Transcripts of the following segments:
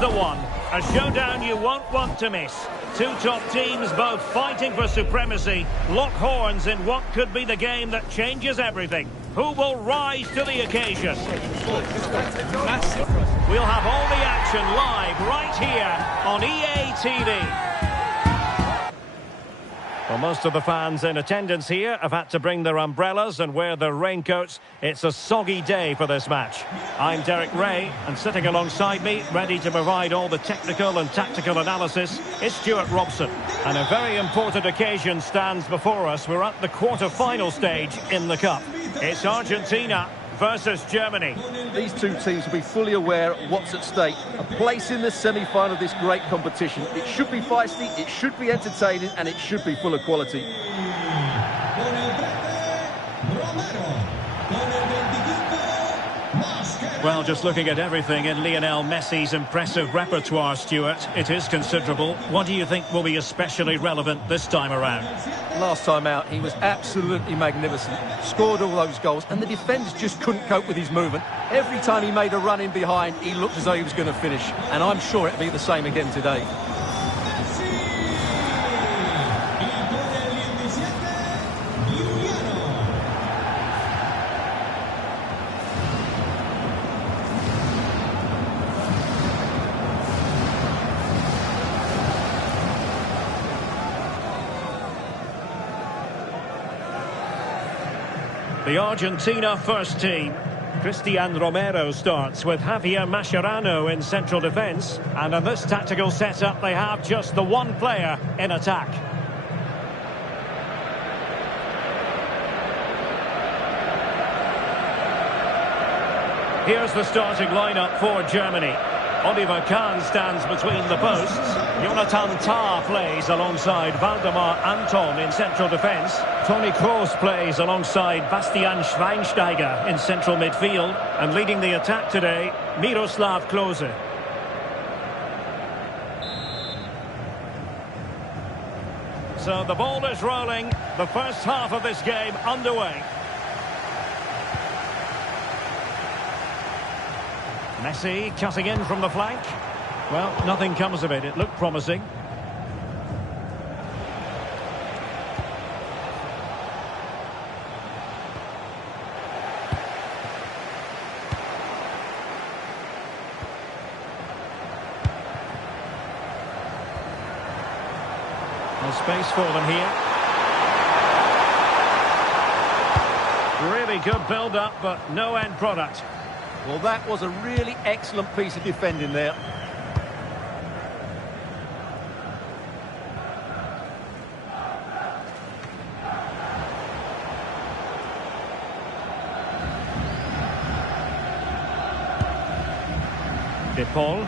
the one. A showdown you won't want to miss. Two top teams both fighting for supremacy. Lock horns in what could be the game that changes everything. Who will rise to the occasion? We'll have all the action live right here on EA TV. Well, most of the fans in attendance here have had to bring their umbrellas and wear their raincoats. It's a soggy day for this match. I'm Derek Ray, and sitting alongside me, ready to provide all the technical and tactical analysis, is Stuart Robson. And a very important occasion stands before us. We're at the quarter-final stage in the Cup. It's Argentina versus Germany. These two teams will be fully aware of what's at stake. A place in the semi-final of this great competition. It should be feisty, it should be entertaining, and it should be full of quality. Well, just looking at everything in Lionel Messi's impressive repertoire, Stuart, it is considerable. What do you think will be especially relevant this time around? Last time out, he was absolutely magnificent. Scored all those goals, and the defenders just couldn't cope with his movement. Every time he made a run in behind, he looked as though he was going to finish. And I'm sure it'll be the same again today. The Argentina first team. Cristian Romero starts with Javier Mascherano in central defence. And in this tactical setup, they have just the one player in attack. Here's the starting lineup for Germany. Oliver Kahn stands between the posts. Jonathan Tah plays alongside Waldemar Anton in central defence. Toni Kroos plays alongside Bastian Schweinsteiger in central midfield. And leading the attack today, Miroslav Klose. So the ball is rolling. The first half of this game underway. Messi cutting in from the flank. Well, nothing comes of it. It looked promising. There's space for them here. Really good build-up, but no end product. Well, that was a really excellent piece of defending there. De Paul.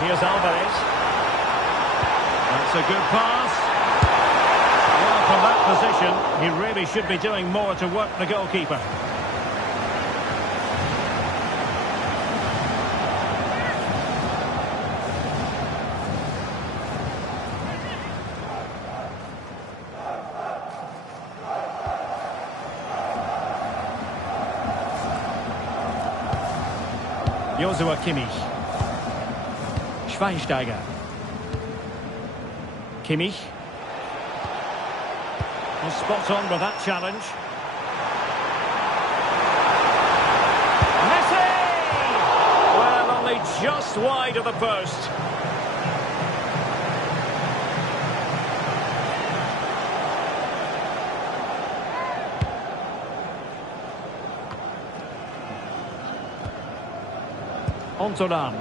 Here's Alvarez. That's a good pass. Well, from that position, he really should be doing more to work the goalkeeper. Joshua Kimmich. Schweinsteiger. Kimmich. Well, spot on with that challenge. Messi! Well, only just wide of the post. Ontolan.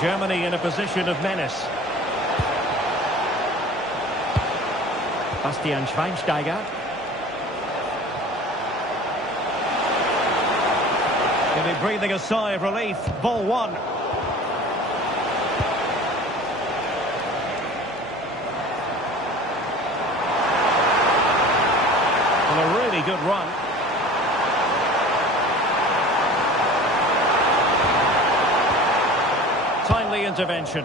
Germany in a position of menace. Bastian Schweinsteiger. He'll be breathing a sigh of relief. Ball one. Well, a really good run. Timely intervention.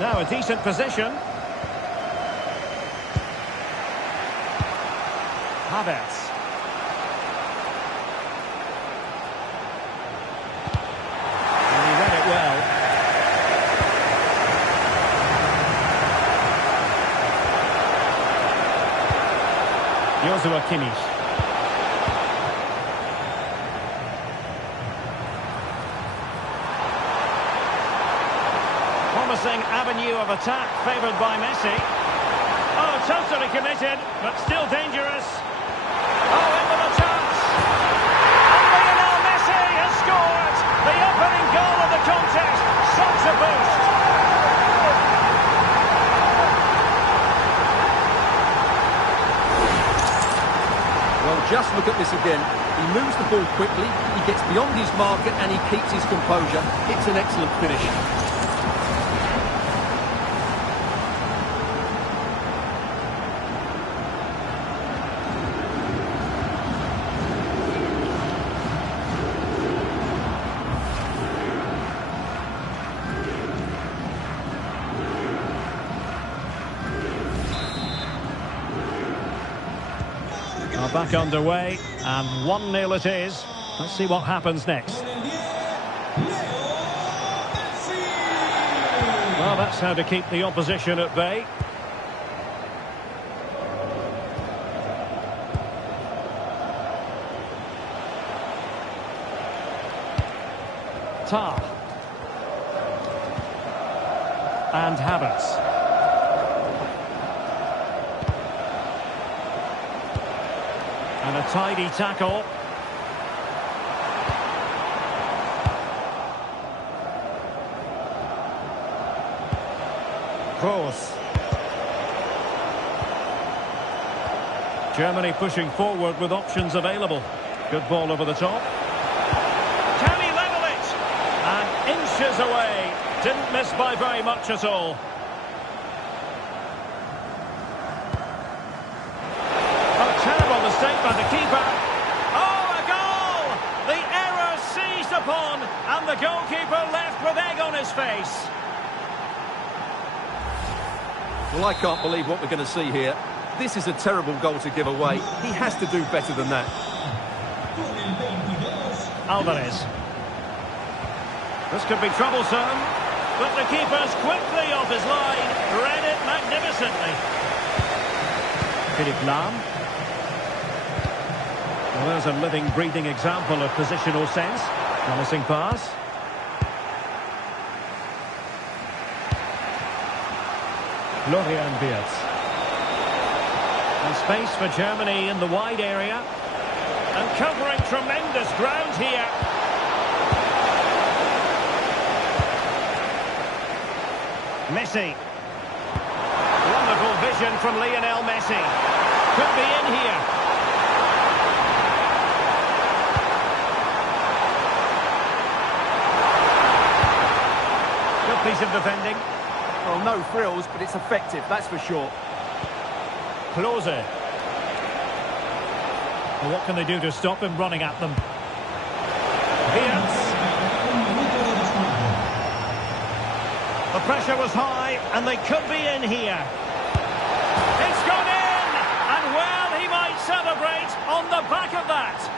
Now a decent position. Havertz. And he read it well. Joshua Kimmich. Promising avenue of attack favoured by Messi. Oh, totally committed, but still dangerous. Oh, into the chance. And Lionel Messi has scored the opening goal of the contest. Such a boost. Well, just look at this again. He moves the ball quickly, he gets beyond his marker and he keeps his composure. It's an excellent finish. Back underway, and 1-0 it is. Let's see what happens next. Well, that's how to keep the opposition at bay. Tar. And Havertz. And a tidy tackle. Kroos. Germany pushing forward with options available. Good ball over the top. Can he level it? And inches away. Didn't miss by very much at all. Terrible mistake by the keeper. Oh, a goal! The error seized upon, and the goalkeeper left with egg on his face. Well, I can't believe what we're going to see here. This is a terrible goal to give away. He has to do better than that. Alvarez. This could be troublesome, but the keeper's quickly off his line. Read it magnificently. Philipp Lahm. Well, there's a living, breathing example of positional sense. Promising pass. Florian Wirtz. And space for Germany in the wide area. And covering tremendous ground here. Messi. Wonderful vision from Lionel Messi. Could be in here. Piece of defending. Well, no frills, but it's effective, that's for sure. Klose. Well, what can they do to stop him running at them? Wirtz. The pressure was high, and they could be in here. It's gone in! And well, he might celebrate on the back of that.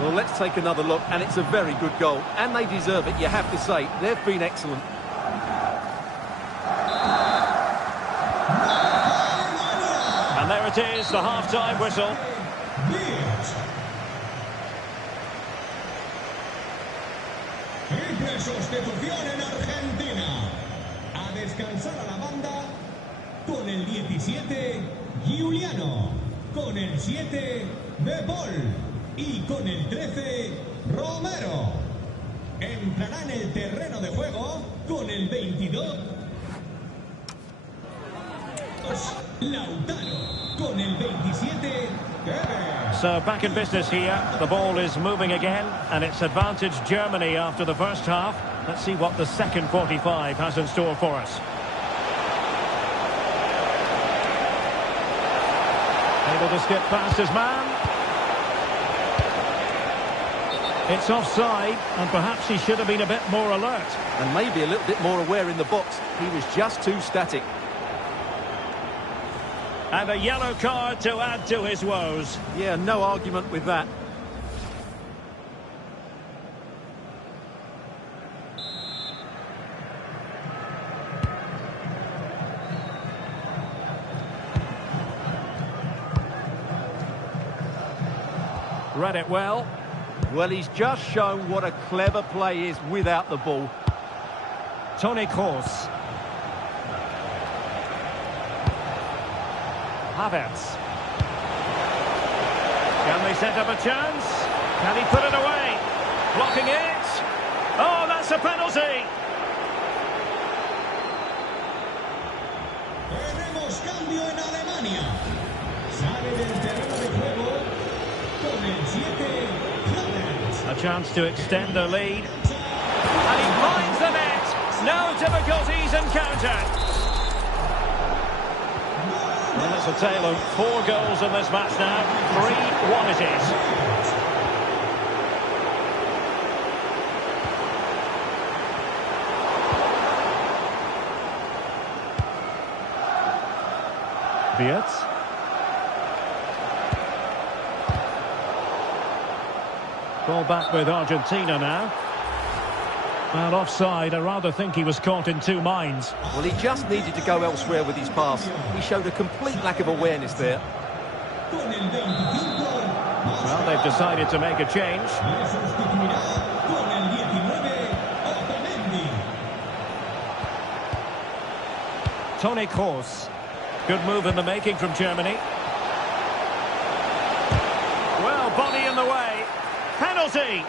Well, let's take another look, and it's a very good goal. And they deserve it, you have to say. They've been excellent. And there it is, the half-time whistle. Triple sustitución en Argentina. A descansar a la banda con el 17, Giuliano. Con el 7, De Paul. Y con el 13, Romero. Entrará en el terreno de juego con el 22, Lautaro. Con el 27, Tevez. So back in business here. The ball is moving again, and it's advantage Germany after the first half. Let's see what the second 45 has in store for us. Able to skip past his man. It's offside, and perhaps he should have been a bit more alert. And maybe a little bit more aware in the box. He was just too static. And a yellow card to add to his woes. Yeah, no argument with that. Read it well. Well, he's just shown what a clever play is without the ball. Toni Kroos. Havertz. Can they set up a chance? Can he put it away? Blocking it. Oh, that's a penalty. Tenemos cambio en Alemania. Sale del terreno de juego con el 7, Havertz. A chance to extend the lead. And he finds the net. No difficulties encountered. Well, it's a tale of 4 goals in this match now. 3-1 it is. Wirtz. Ball back with Argentina now. Well, offside. I rather think he was caught in two minds. Well, he just needed to go elsewhere with his pass. He showed a complete lack of awareness there. Well, they've decided to make a change. Toni Kroos. Good move in the making from Germany. Well, body in the way. Penalty!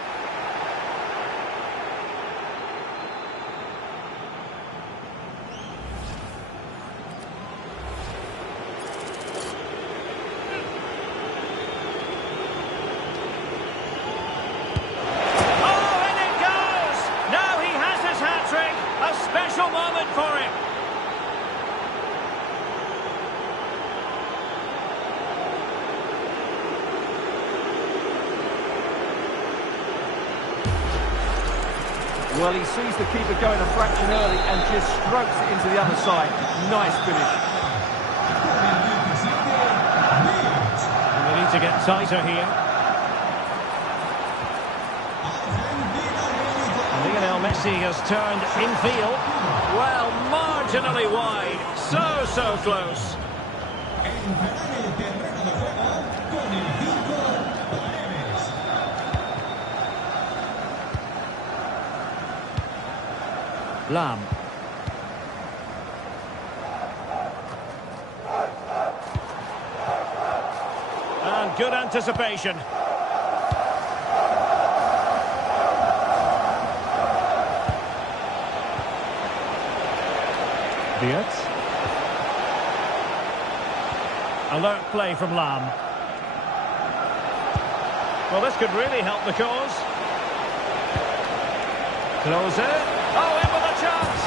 Special moment for him. Well, he sees the keeper going a fraction early and just strokes it into the other side. Nice finish. And they need to get tighter here. Lionel Messi has turned infield. Well, marginally wide. So close. Lam. And good anticipation. Wirtz. Alert play from Lam. Well, this could really help the cause. Close it. Oh, in with a chance.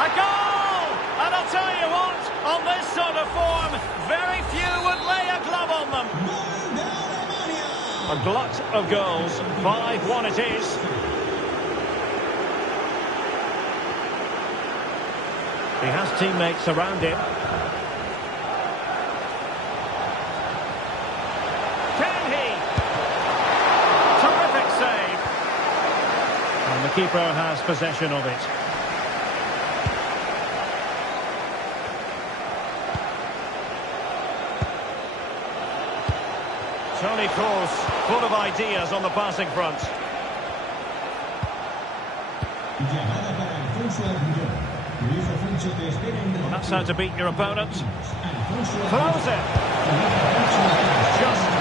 A goal! And I'll tell you what, on this sort of form, very few would lay a glove on them. A glut of goals. 5-1 it is. He has teammates around him. Can he? Terrific save. And the keeper has possession of it. Toni Kroos, full of ideas on the passing front. Llamada para Alfonso Argulló. Luis Alfonso te espera en Well, that's how to beat your opponent. Alfonso Close it. Just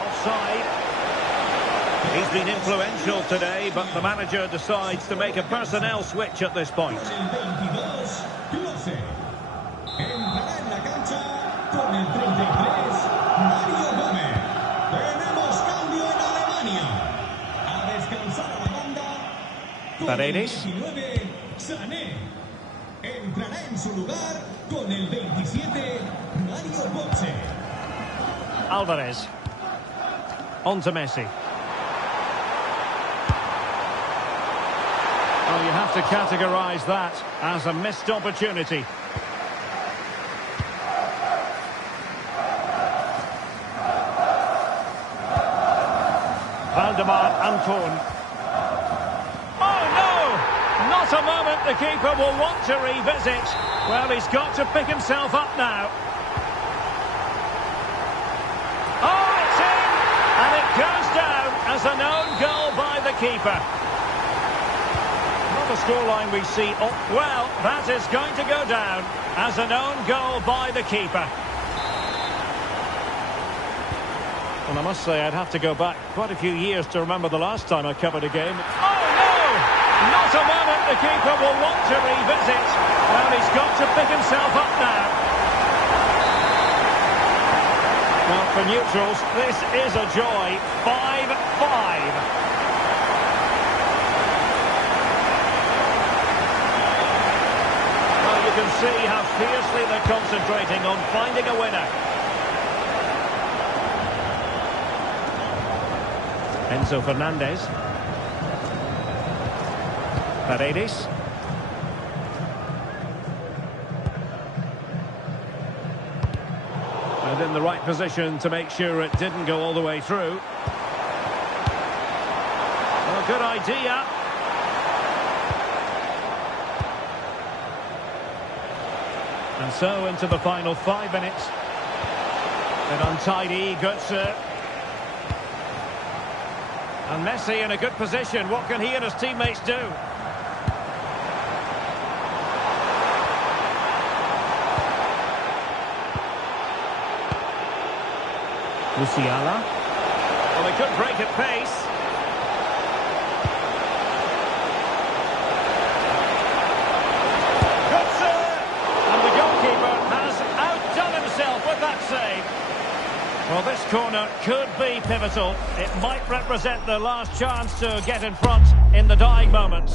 offside. He's been influential today, but the manager decides to make a personnel switch at this point. con el 22, Klose. Entrará en la cancha con el 33, Mario Gómez. Tenemos cambio en Alemania. A descansar a la banda con el Paredes. 19, Sané. Entrará en su lugar con el 27, Mario Götze. Alvarez. On to Messi. Well, you have to categorise that as a missed opportunity. Valdemar Anton. Oh, no! Not a moment the keeper will want to revisit. Well, he's got to pick himself up now. Oh, it's in! And it goes down as an own goal by the keeper. Not a scoreline we see. Oh, well, that is going to go down as an own goal by the keeper. Well, I must say I'd have to go back quite a few years to remember the last time I covered a game. Oh, no! Not a moment the keeper will want to revisit. Well, he's got to pick himself up now. Well, for neutrals, this is a joy. 5-5. You can see how fiercely they're concentrating on finding a winner. Enzo Fernandez. Paredes. And in the right position to make sure it didn't go all the way through. Well, good idea. And so into the final 5 minutes. An untidy Götze. And Messi in a good position. What can he and his teammates do? Musiala. Well, they could break at pace. Well, this corner could be pivotal. It might represent the last chance to get in front in the dying moments.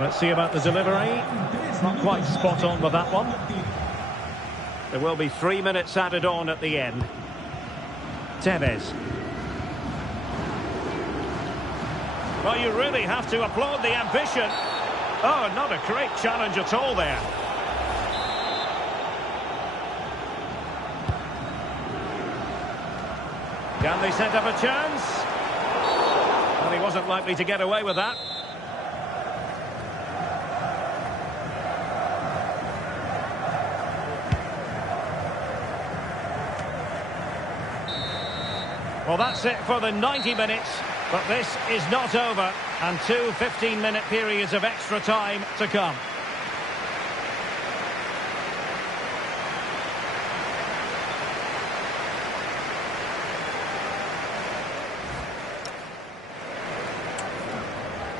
Let's see about the delivery. Not quite spot on with that one. There will be 3 minutes added on at the end. Tevez. Well, you really have to applaud the ambition. Oh, not a great challenge at all there. Can they set up a chance? Well, he wasn't likely to get away with that. Well, that's it for the 90 minutes, but this is not over, and 2 15-minute periods of extra time to come.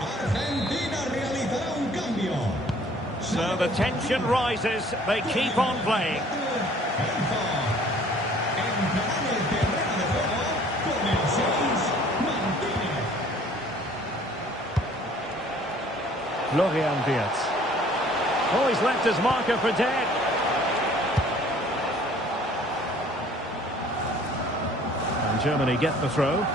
Argentina realizará un cambio. So the tension rises, they keep on playing. Florian Wirtz. Oh, he's left his marker for dead. And Germany get the throw.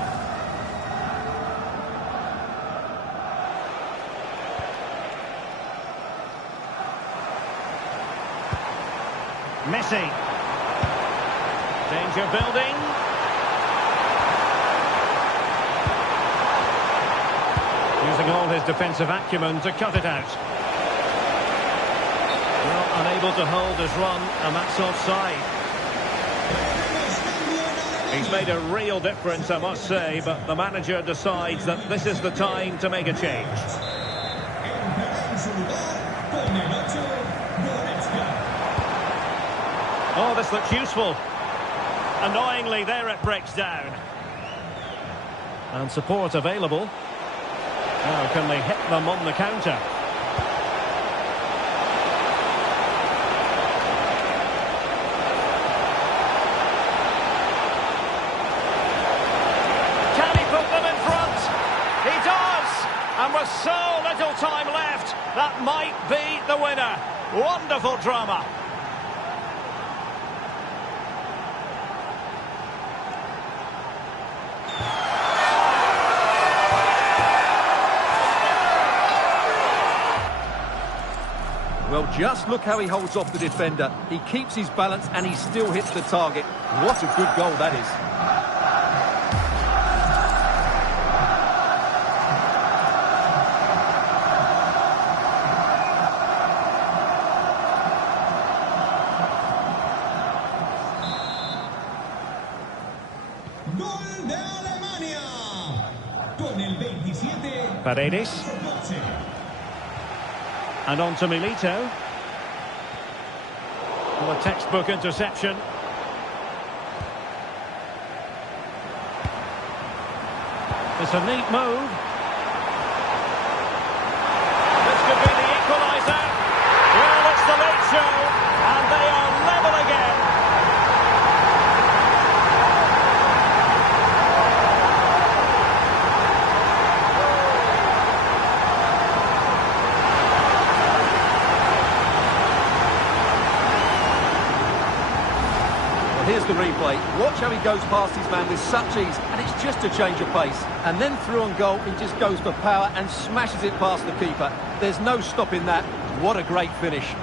Messi. Danger building. Using all his defensive acumen to cut it out. Well, unable to hold his run, and that's offside. He's made a real difference, I must say, but the manager decides that this is the time to make a change. Oh, this looks useful. Annoyingly, there it breaks down. And support available. Now, can they hit them on the counter? Can he put them in front? He does! And with so little time left, that might be the winner. Wonderful drama. Well, just look how he holds off the defender. He keeps his balance and he still hits the target. What a good goal that is. Gol de Alemania. Con el 27. Paredes. And on to Milito. Well, a textbook interception. It's a neat move. This could be the equaliser. Well, it's the late show, and they are level again. Here's the replay. Watch how he goes past his man with such ease, and it's just a change of pace. And then through on goal, he just goes for power and smashes it past the keeper. There's no stopping that. What a great finish.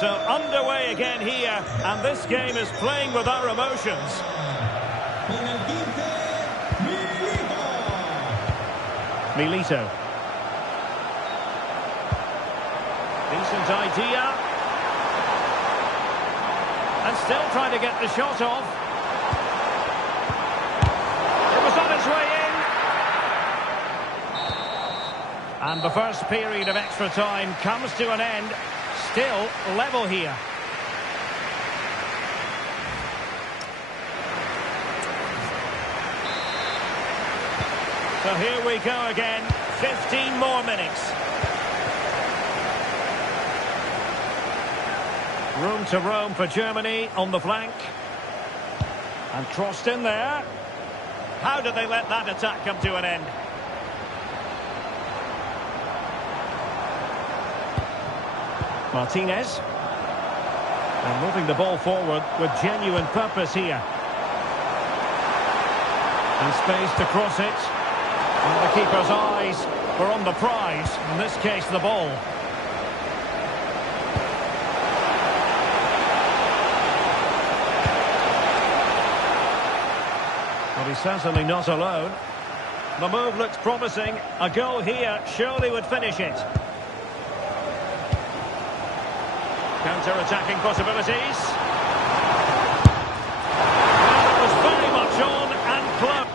So underway again here, and this game is playing with our emotions. Con el 15, Milito. Milito. Decent idea. And still trying to get the shot off. It was on its way in. And the first period of extra time comes to an end. Still level here. So here we go again. 15 more minutes. Room to roam for Germany on the flank. And crossed in there. How did they let that attack come to an end? Martinez. And moving the ball forward with genuine purpose here. And space to cross it. And the keeper's eyes were on the prize, in this case the ball. Well, he's certainly not alone. The move looks promising. A goal here surely would finish it. Counter-attacking possibilities. Well, it was very much on and close.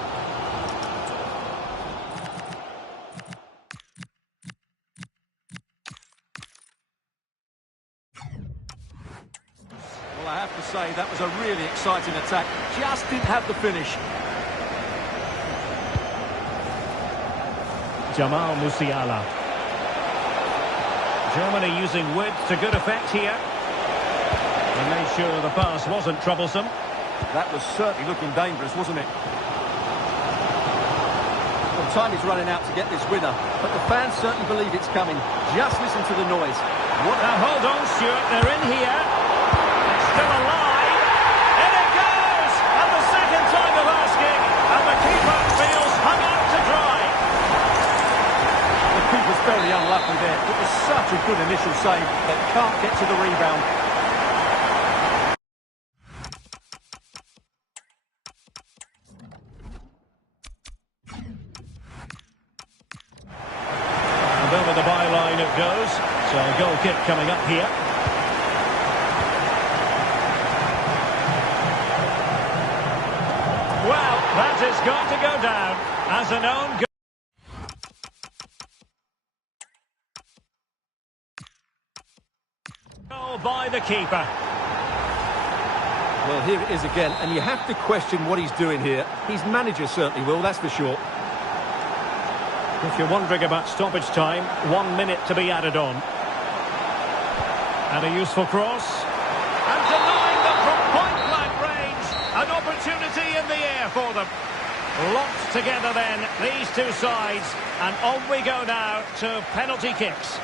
Well, I have to say, that was a really exciting attack. Just didn't have the finish. Jamal Musiala. Germany using width to good effect here. And made sure the pass wasn't troublesome. That was certainly looking dangerous, wasn't it? Well, time is running out to get this winner, but the fans certainly believe it's coming. Just listen to the noise. Now hold on, Stuart, they're in here. It's still alive. In it goes! And the second time of asking, and the keeper feels hung out to dry. The keeper's very unlucky there. It was such a good initial save, but can't get to the rebound. And over the byline it goes. So a goal kick coming up here. Well, that is going to go down as an own goal by the keeper. Well, here it is again, and you have to question what he's doing here. His manager certainly will, that's for sure. If you're wondering about stoppage time, 1 minute to be added on. And a useful cross. And denying them from point-blank range. An opportunity in the air for them. Locked together then, these two sides. And on we go now to penalty kicks.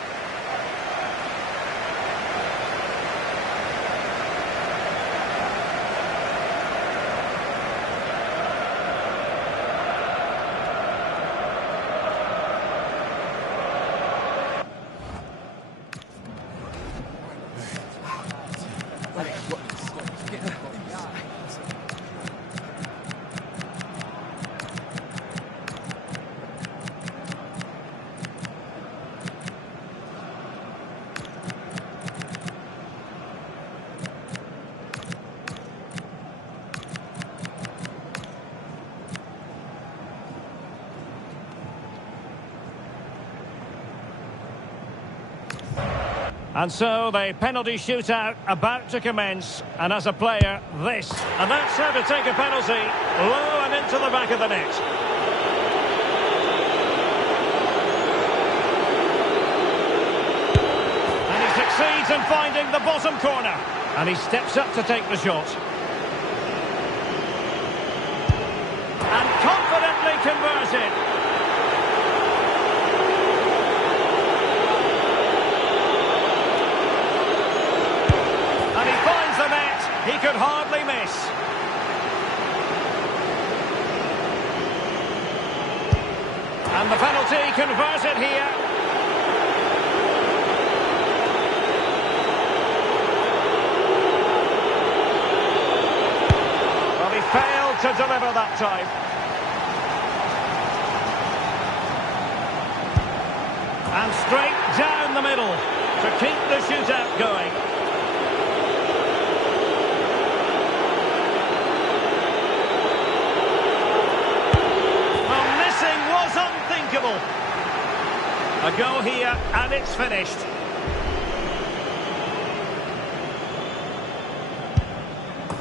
And so the penalty shootout about to commence, and as a player, this. And that's how to take a penalty, low and into the back of the net. And he succeeds in finding the bottom corner. And he steps up to take the shot. And confidently converted. He could hardly miss. And the penalty converted here. Well, he failed to deliver that time. And straight down the middle to keep the shootout going. A go here, and it's finished.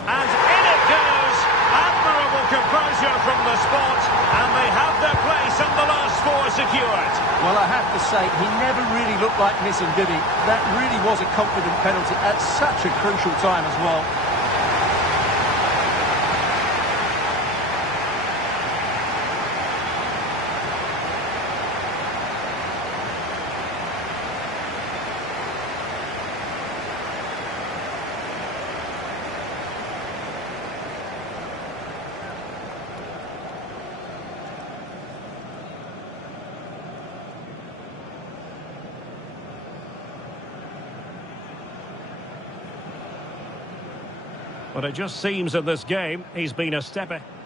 And in it goes. Admirable composure from the spot, and they have their place in the last four secured. Well, I have to say, he never really looked like missing, did he? That really was a confident penalty at such a crucial time as well. But it just seems in this game he's been a step ahead.